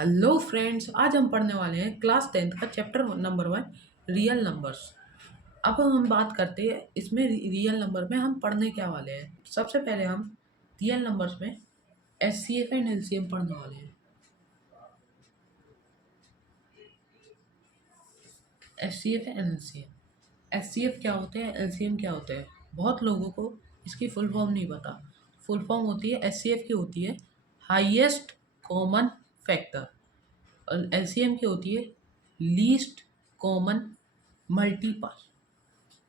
Hello friends, आज हम पढ़ने वाले हैं क्लास 10th का चैप्टर नंबर 1 रियल नंबर्स। अब हम बात करते हैं इसमें रियल नंबर में हम पढ़ने क्या वाले हैं। सबसे पहले हम रियल नंबर्स में एचसीएफ एंड एलसीएम पढ़ने वाले हैं। HCF and LCM. एचसीएफ क्या होते हैं, एलसीएम क्या होते हैं, बहुत लोगों को इसकी फुल फॉर्म नहीं पता। फुल फॉर्म होती है एचसीएफ की होती है हाईएस्ट कॉमन फैक्टर और एलसीएम की होती है least common multiple.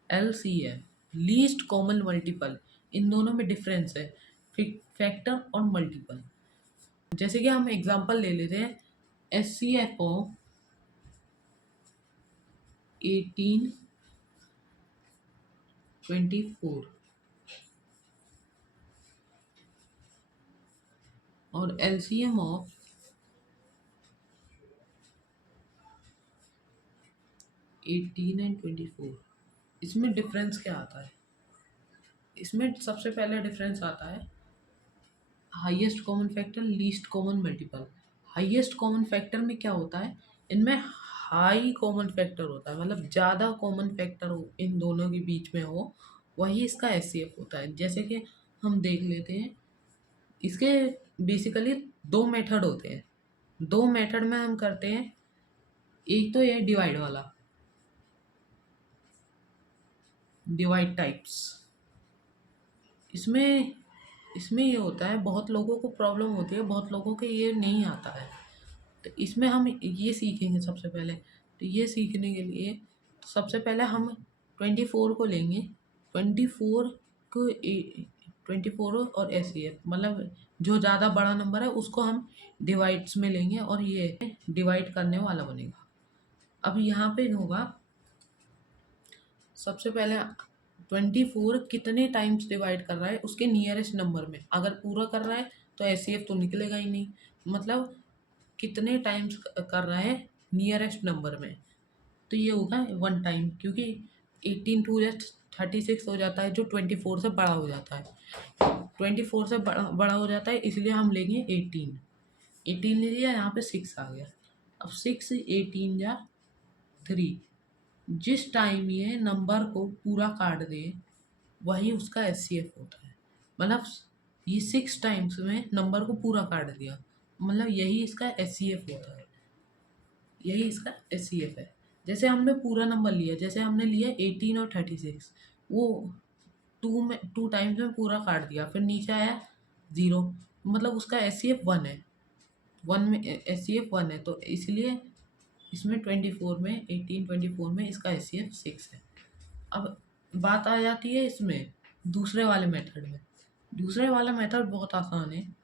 LCM least common multiple, इन दोनों में डिफरेंस है फैक्टर और मल्टीपल। जैसे कि हम एग्जांपल ले लेते हैं एच सी एफ ओ 1824 और एलसीएम ऑफ 18 एंड 24। इसमें डिफरेंस क्या आता है? इसमें सबसे पहले डिफरेंस आता है highest common factor least common multiple. Highest common factor में क्या होता है, इनमें हाई कॉमन फैक्टर होता है, मतलब ज़्यादा कॉमन फैक्टर इन दोनों के बीच में हो, वही इसका एचसीएफ होता है। जैसे कि हम देख लेते हैं, इसके बेसिकली दो मेथड होते हैं। दो मेथड में हम करते हैं, एक तो ये डिवाइड वाला, डिवाइड टाइप्स। इसमें इसमें ये होता है, बहुत लोगों को प्रॉब्लम होती है, बहुत लोगों के ये नहीं आता है। तो इसमें हम ये सीखेंगे सबसे पहले। तो ये सीखने के लिए सबसे पहले हम 24 को लेंगे। 24 को 24 और एस सी एफ, मतलब जो ज़्यादा बड़ा नंबर है उसको हम डिवाइड्स में लेंगे और ये डिवाइड करने वाला बनेगा। अब यहाँ पे होगा, सबसे पहले 24 कितने टाइम्स डिवाइड कर रहा है उसके नियरेस्ट नंबर में। अगर पूरा कर रहा है तो एस सी एफ तो निकलेगा ही नहीं, मतलब कितने टाइम्स कर रहा है नियरेस्ट नंबर में। तो ये होगा 1 टाइम, क्योंकि 18 टू या 36 हो जाता है, जो 24 से बड़ा हो जाता है। 24 से बड़ा हो जाता है, इसलिए हम लेंगे 18। 18 ले लिया, यहाँ पे 6 आ गया। अब 6 18 या 3, जिस टाइम ये नंबर को पूरा काट दे वही उसका एच सी एफ होता है। मतलब ये 6 टाइम्स में नंबर को पूरा काट दिया, मतलब यही इसका एच सी एफ होता है, यही इसका एच सी एफ है। जैसे हमने पूरा नंबर लिया, जैसे हमने लिया 18 और 36, वो 2 टाइम्स में पूरा काट दिया, फिर नीचे आया 0, मतलब उसका एच सी एफ 1 है। 1 में एच सी एफ 1 है, तो इसलिए इसमें 24 में 18 24 में इसका एच सी एफ 6 है। अब बात आ जाती है इसमें दूसरे वाले मेथड में। दूसरे वाला मेथड बहुत आसान है।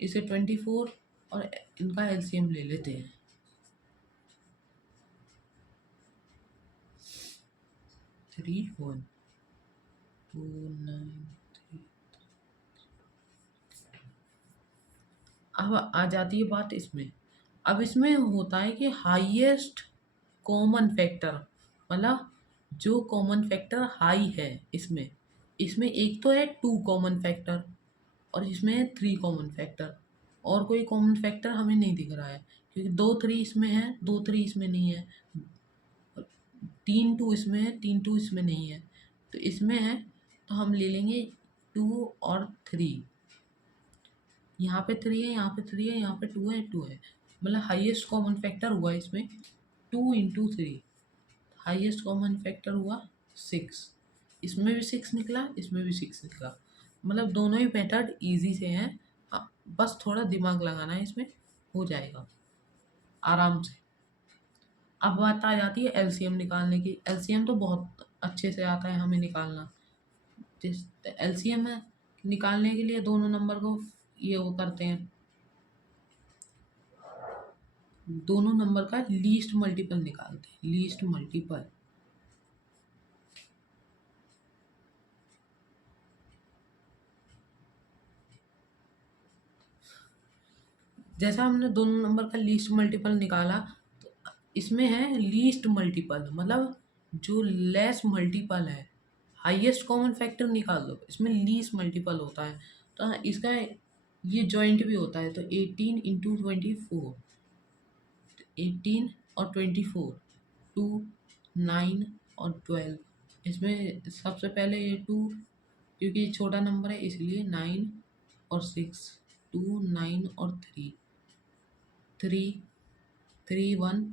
इसे 24 और इनका एलसीएम ले लेते हैं। 3 1 2 9 3। अब आ जाती है बात इसमें। अब इसमें होता है कि हाईएस्ट कॉमन फैक्टर, मतलब जो कॉमन फैक्टर हाई है इसमें। इसमें एक तो है 2 कॉमन फैक्टर और इसमें है 3 कॉमन फैक्टर। और कोई कॉमन फैक्टर हमें नहीं दिख रहा है, क्योंकि 2 3 इसमें है, 2 3 इसमें नहीं है, 3 2 इसमें है, 3 2 इसमें नहीं है। तो इसमें है, तो हम ले लेंगे 2 और 3। यहाँ पे 3 है, यहाँ पे 3 है, यहाँ पे 2 है, 2 है, मतलब हाईएस्ट कॉमन फैक्टर हुआ इसमें 2 इंटू 3। हाईएस्ट कॉमन फैक्टर हुआ 6। इसमें भी 6 निकला, इसमें भी 6 निकला, मतलब दोनों ही मेथड इजी से हैं। बस थोड़ा दिमाग लगाना है, इसमें हो जाएगा आराम से। अब बात आ जाती है एलसीएम निकालने की। एलसीएम तो बहुत अच्छे से आता है हमें निकालना। जिस एलसीएम है, निकालने के लिए दोनों नंबर को ये वो करते हैं, दोनों नंबर का लीस्ट मल्टीपल निकालते हैं, लीस्ट मल्टीपल। जैसा हमने दोनों नंबर का लीस्ट मल्टीपल निकाला, तो इसमें है लीस्ट मल्टीपल, मतलब जो लेस मल्टीपल है। हाईएस्ट कॉमन फैक्टर निकाल दो, इसमें लीस्ट मल्टीपल होता है, तो इसका ये जॉइंट भी होता है। तो 18 इंटू 24, 18 और 24, 2, 9 और 12। इसमें सबसे पहले ये 2, क्योंकि ये छोटा नंबर है इसलिए 9 और 6, 2, 9 और 3, 3, 3, 1,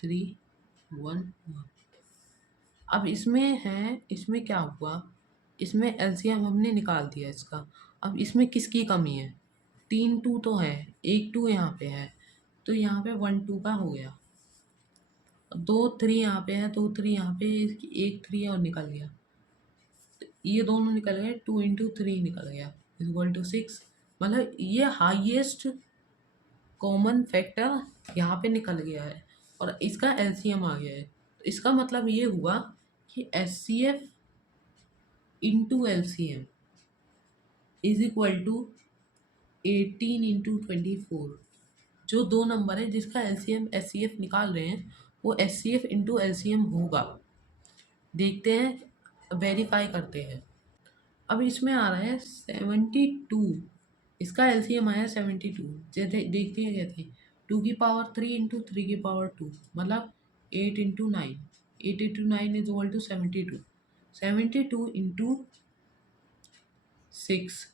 3, 1, 1। अब इसमें है, इसमें क्या हुआ, इसमें एलसीएम हमने निकाल दिया इसका। अब इसमें किसकी कमी है, 3 2 तो है, 1 2 यहाँ पे है, तो यहाँ पे 1 2 का हो गया। 2 3 यहाँ पे है, 2 3 यहाँ पे, एक 3 और निकल गया, ये दोनों निकल गए, 2 इंटू 3 निकल गया इक्वल टू 6। मतलब ये हाईएस्ट कॉमन फैक्टर यहाँ पे निकल गया है और इसका एलसीएम आ गया है। तो इसका मतलब ये हुआ कि H C F into L C M is equal to 18 into 24। जो दो नंबर है जिसका L C M H C F निकाल रहे हैं वो H C F into L C M होगा। देखते हैं, वेरीफाई करते हैं। अब इसमें आ रहा है 72, इसका एलसीएम आया 72। जैसे देखते हैं कैसे, 2 की पावर 3 इंटू 3 की पावर 2, मतलब 8 into 9, 8 into 9 is equal to 72, 72 into 6,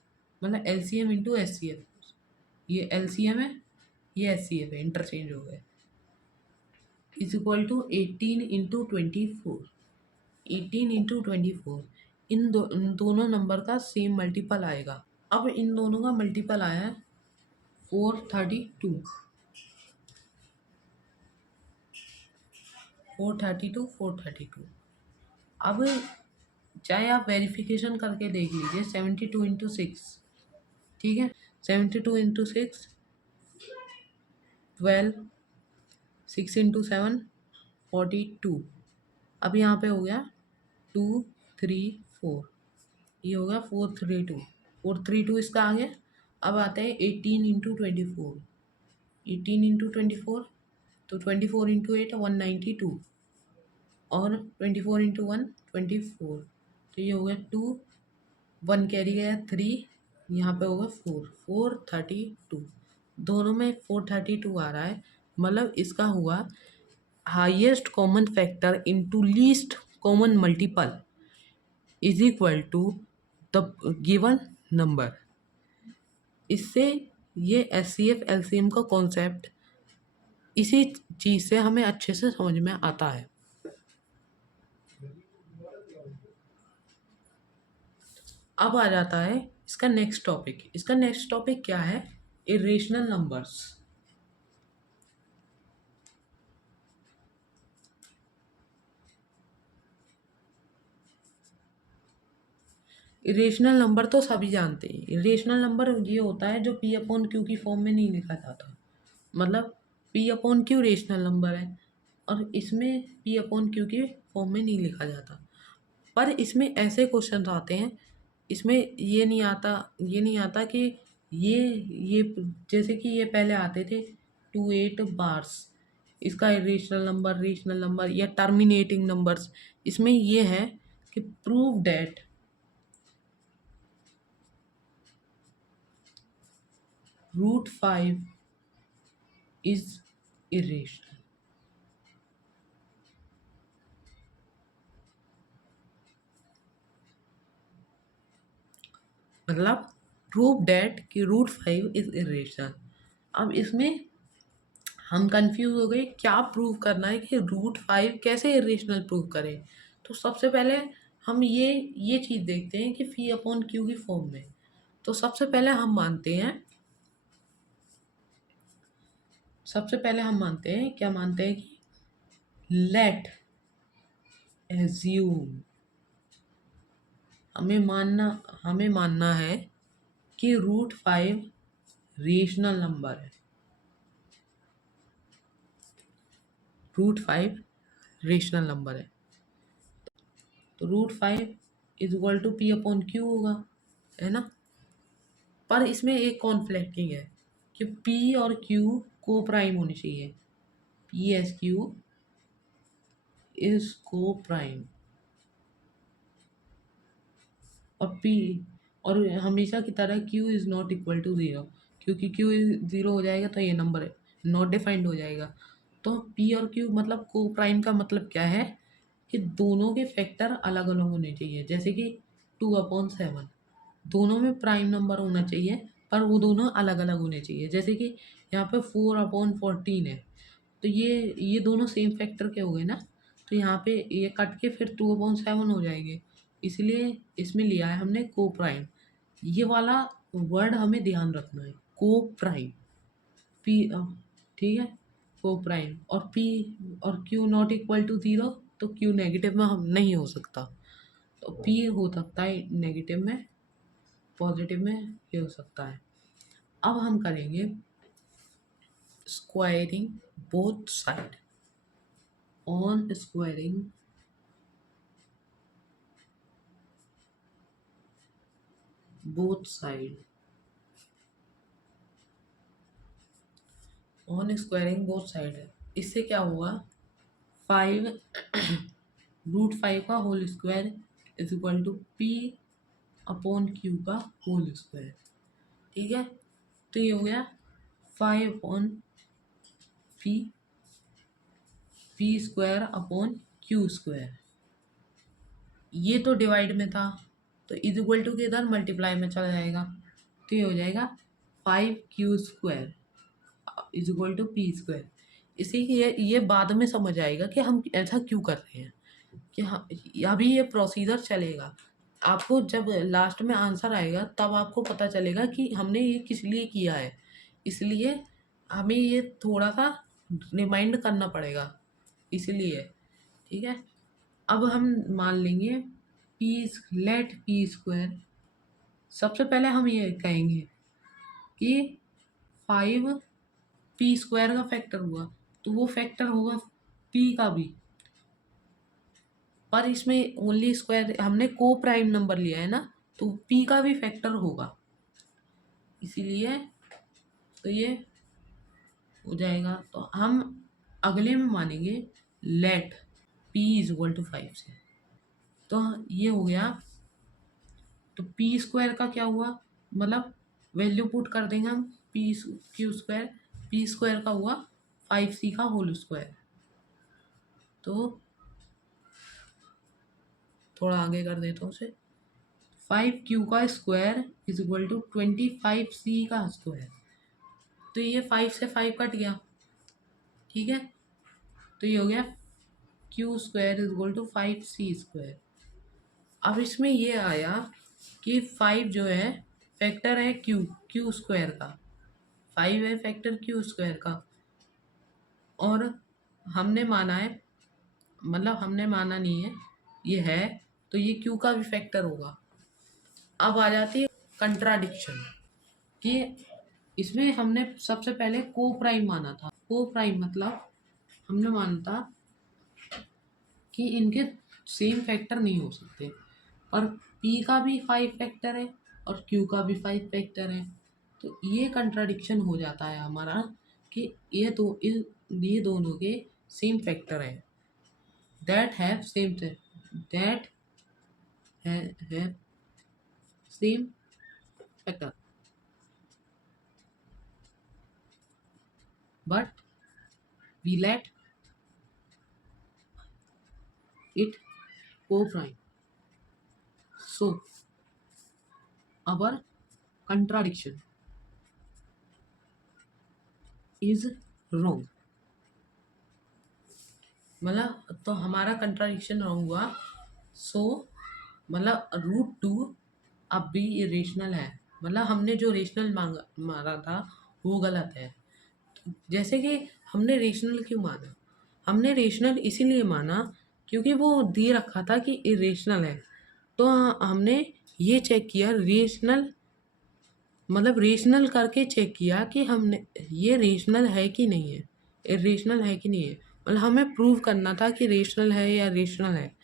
मतलब LCM into H C F. ये एलसीएम है, ये एच सी एफ है, इंटरचेंज हो गए, is equal to 18 into 24, 18 into 24। इन दोनों नंबर का सेम मल्टीपल आएगा। अब इन दोनों का मल्टीपल आया है 432, 432, 432। अब चाहे आप वेरिफिकेशन करके देख लीजिए, 72 इंटू 6, ठीक है, 72 इंटू 6, 12, 6 इंटू 7, 42। अब यहाँ पे हो गया 2 3 4, ये हो गया 432, 432 इसका आ गया। अब आता है 18 इंटू 24, 18 इंटू 24, तो 24 इंटू 8 192, और 24 इंटू 1 24, तो ये हो गया 2, 1 कैरी गया 3, यहाँ पे होगा 4, 432। दोनों में 432 आ रहा है, मतलब इसका हुआ highest common factor into least common multiple is equal to the given number. इससे ये H C F L C M का कॉन्सेप्ट इसी चीज़ से हमें अच्छे से समझ में आता है। अब आ जाता है इसका नेक्स्ट टॉपिक। इसका नेक्स्ट टॉपिक क्या है, इरेशनल नंबर्स। इरेशनल नंबर तो सभी जानते हैं। इरेशनल नंबर ये होता है जो पी अपॉन क्यू की फॉर्म में नहीं लिखा जाता, मतलब P upon Q rational number है और इसमें पी अपॉन क्यू की फॉर्म में नहीं लिखा जाता। पर इसमें ऐसे क्वेश्चन आते हैं, इसमें ये नहीं आता कि ये जैसे कि ये पहले आते थे 28 बार्स, इसका रेशनल नंबर या टर्मिनेटिंग नंबर्स। इसमें ये है कि प्रूव डेट √5 इज इरेशनल। मतलब प्रूव डेट कि √5 इज इरेशनल। अब इसमें हम कंफ्यूज हो गए, क्या प्रूव करना है कि √5 कैसे इरेशनल प्रूव करें। तो सबसे पहले हम ये चीज़ देखते हैं कि फी अपॉन क्यू की फॉर्म में। तो सबसे पहले हम मानते हैं क्या मानते हैं कि लेट एज्यूम, हमें मानना है कि √5 रेशनल नंबर है, √5 रेशनल नंबर है। तो √5 is equal to P upon Q होगा, है ना। पर इसमें एक कॉन्फ्लिक्टिंग है कि पी और क्यू को प्राइम होनी चाहिए, P S Q is coprime, और पी और हमेशा की तरह Q is not equal to 0, क्योंकि क्यू 0 हो जाएगा तो ये नंबर नॉट डिफाइंड हो जाएगा। तो पी और क्यू मतलब को प्राइम का मतलब क्या है कि दोनों के फैक्टर अलग अलग होने चाहिए। जैसे कि 2/7 दोनों में प्राइम नंबर होना चाहिए, पर वो दोनों अलग अलग होने चाहिए। जैसे कि यहाँ पे 4/14 है, तो ये दोनों सेम फैक्टर के हो गए ना, तो यहाँ पे ये कट के फिर 2/7 हो जाएंगे। इसलिए इसमें लिया है हमने को प्राइम। ये वाला वर्ड हमें ध्यान रखना है, को प्राइम। पी ठीक है, को प्राइम। और पी और क्यू नॉट इक्वल टू 0, तो क्यू नेगेटिव में हम नहीं हो सकता, तो पी हो सकता है नेगेटिव में, पॉजिटिव में ये हो सकता है। अब हम करेंगे squaring both side. On squaring both side, on squaring both side है, इससे क्या हुआ, 5 √5 का whole square is equal to P upon Q का होल स्क्वायर। ठीक है, तो ये हो गया 5/पी स्क्वायर अपॉन क्यू स्क्वायर। ये तो डिवाइड में था, तो इज इक्वल टू के इधर मल्टीप्लाई में चला जाएगा, तो ये हो जाएगा 5Q square is equal to P square. इसी की ये बाद में समझ आएगा कि हम ऐसा क्यों कर रहे हैं, कि हाँ अभी ये प्रोसीजर चलेगा। आपको जब लास्ट में आंसर आएगा तब आपको पता चलेगा कि हमने ये किस लिए किया है। इसलिए हमें ये थोड़ा सा रिमाइंड करना पड़ेगा, इसलिए। ठीक है, अब हम मान लेंगे लेट पी स्क्वायर। सबसे पहले हम ये कहेंगे कि 5P स्क्वायर का फैक्टर हुआ, तो वो फैक्टर होगा P का भी, पर इसमें ओनली स्क्वायर हमने को प्राइम नंबर लिया है ना, तो P का भी फैक्टर होगा, इसीलिए तो ये हो जाएगा। तो हम अगले में मानेंगे let P is equal to 5 से, तो ये हो गया। तो पी स्क्वायर का क्या हुआ, मतलब वैल्यू पुट कर देंगे हम, पी स्क्वायर का हुआ 5C का होल स्क्वायर। तो थोड़ा आगे कर देता हूँ उसे, 5Q का square is equal to 25C का स्क्वायर। तो ये 5 से 5 कट गया, ठीक है, तो ये हो गया Q square is equal to 5C square. अब इसमें ये आया कि 5 जो है फैक्टर है क्यू स्क्वायर का, 5 है फैक्टर क्यू स्क्वायर का, और हमने माना है, मतलब हमने माना नहीं है, ये है, तो ये क्यू का भी फैक्टर होगा। अब आ जाती है कंट्राडिक्शन, कि इसमें हमने सबसे पहले को प्राइम माना था। को प्राइम मतलब हमने माना था कि इनके सेम फैक्टर नहीं हो सकते, और पी का भी 5 फैक्टर है और क्यू का भी 5 फैक्टर है, तो ये कंट्राडिक्शन हो जाता है हमारा कि ये दोनों के सेम फैक्टर है, दैट हैव सेम दैट है same factor, but we let it co-prime. So our contradiction is wrong. मतलब तो हमारा कंट्राडिक्शन रॉन्ग हुआ। सो मतलब √2 अब भी इरेशनल है, मतलब हमने जो रेशनल मारा था वो गलत है। जैसे कि हमने रेशनल क्यों माना, हमने रेशनल इसीलिए माना क्योंकि वो दे रखा था कि इरेशनल है, तो हमने ये चेक किया रेशनल, मतलब रेशनल करके चेक किया कि हमने ये रेशनल है कि नहीं है, इरेशनल है कि नहीं है, मतलब हमें प्रूव करना था कि रेशनल है या रेशनल है,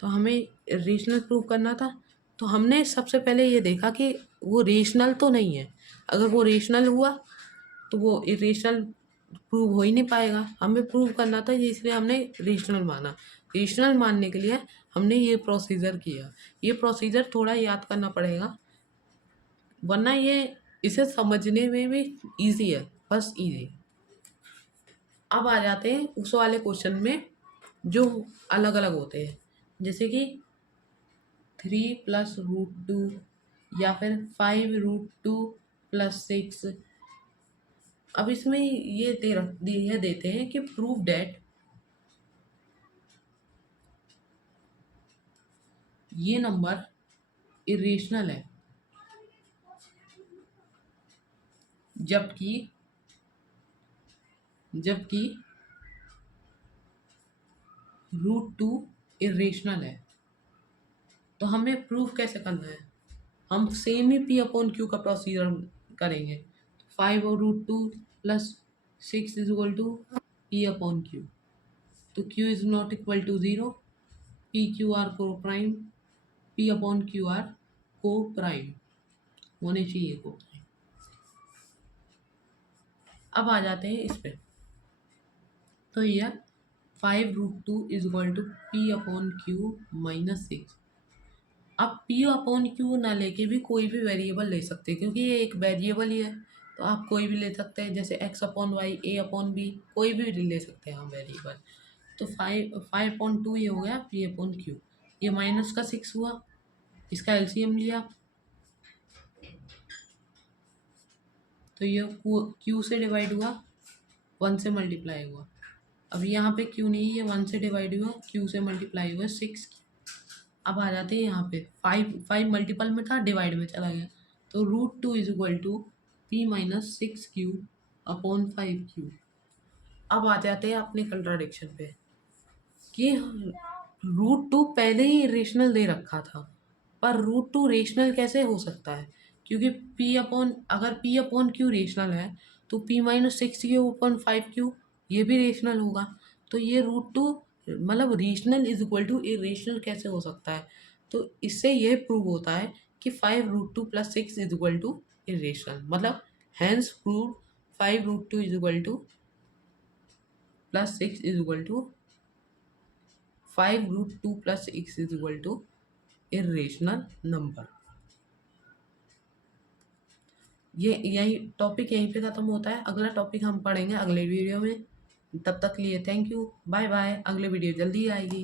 तो हमें रेशनल प्रूव करना था। तो हमने सबसे पहले ये देखा कि वो रेशनल तो नहीं है, अगर वो रेशनल हुआ तो वो इरेशनल प्रूव हो ही नहीं पाएगा, हमें प्रूव करना था, इसलिए हमने रेशनल माना। रेशनल मानने के लिए हमने ये प्रोसीजर किया, ये प्रोसीजर थोड़ा याद करना पड़ेगा, वरना ये इसे समझने में भी इजी है, बस इजी। अब आ जाते हैं उस वाले क्वेश्चन में जो अलग अलग होते हैं, जैसे कि 3 + √2 या फिर 5√2 + 6। अब इसमें ये देते हैं कि प्रूव डेट ये नंबर इरेशनल है, जबकि जबकि √2 इरेशनल है। तो हमें प्रूफ कैसे करना है? हम सेम ही P/Q का प्रोसीजर करेंगे। 5/√2 + 6 = P/Q। तो Q is not equal to 0, PQR को प्राइम, P/QR को प्राइम होने चाहिए को। अब आ जाते हैं इस पे। तो यह 5√2 = P/Q - 6। आप P/Q ना लेके भी कोई भी वेरिएबल ले सकते हैं, क्योंकि ये एक वेरिएबल ही है। तो आप कोई भी ले सकते हैं, जैसे x/y, a/b, कोई भी ले सकते हैं हम वेरिएबल। तो 5/2 ये हो गया P/Q। ये माइनस का 6 हुआ, इसका एलसीएम लिया तो ये Q से डिवाइड हुआ, 1 से मल्टीप्लाई हुआ। अब यहाँ पे Q नहीं, ये 1 से डिवाइड हुआ, Q से मल्टीप्लाई हुआ 6। अब आ जाते हैं यहाँ पे 5 मल्टीपल में था, डिवाइड में चला गया। तो √2 = P - 6Q/5Q। अब आ जाते हैं अपने कंट्राडिक्शन पे कि √2 पहले ही रेशनल दे रखा था, पर √2 रेशनल कैसे हो सकता है? क्योंकि अगर P/Q रेशनल है तो P - 6Q/5Q ये भी रेशनल होगा। तो ये √2 मतलब rational is equal to irrational कैसे हो सकता है? तो इससे यह प्रूव होता है कि 5√2 + 6 इज इक्वल टू इरेशनल, मतलब hence prove 5√2 is equal to +6 is equal to 5√2 + 6 is equal to irrational number. ये यही टॉपिक यहीं पे ख़त्म होता है। अगला टॉपिक हम पढ़ेंगे अगले वीडियो में। तब तक लिए थैंक यू, बाय बाय। अगले वीडियो जल्दी आएगी।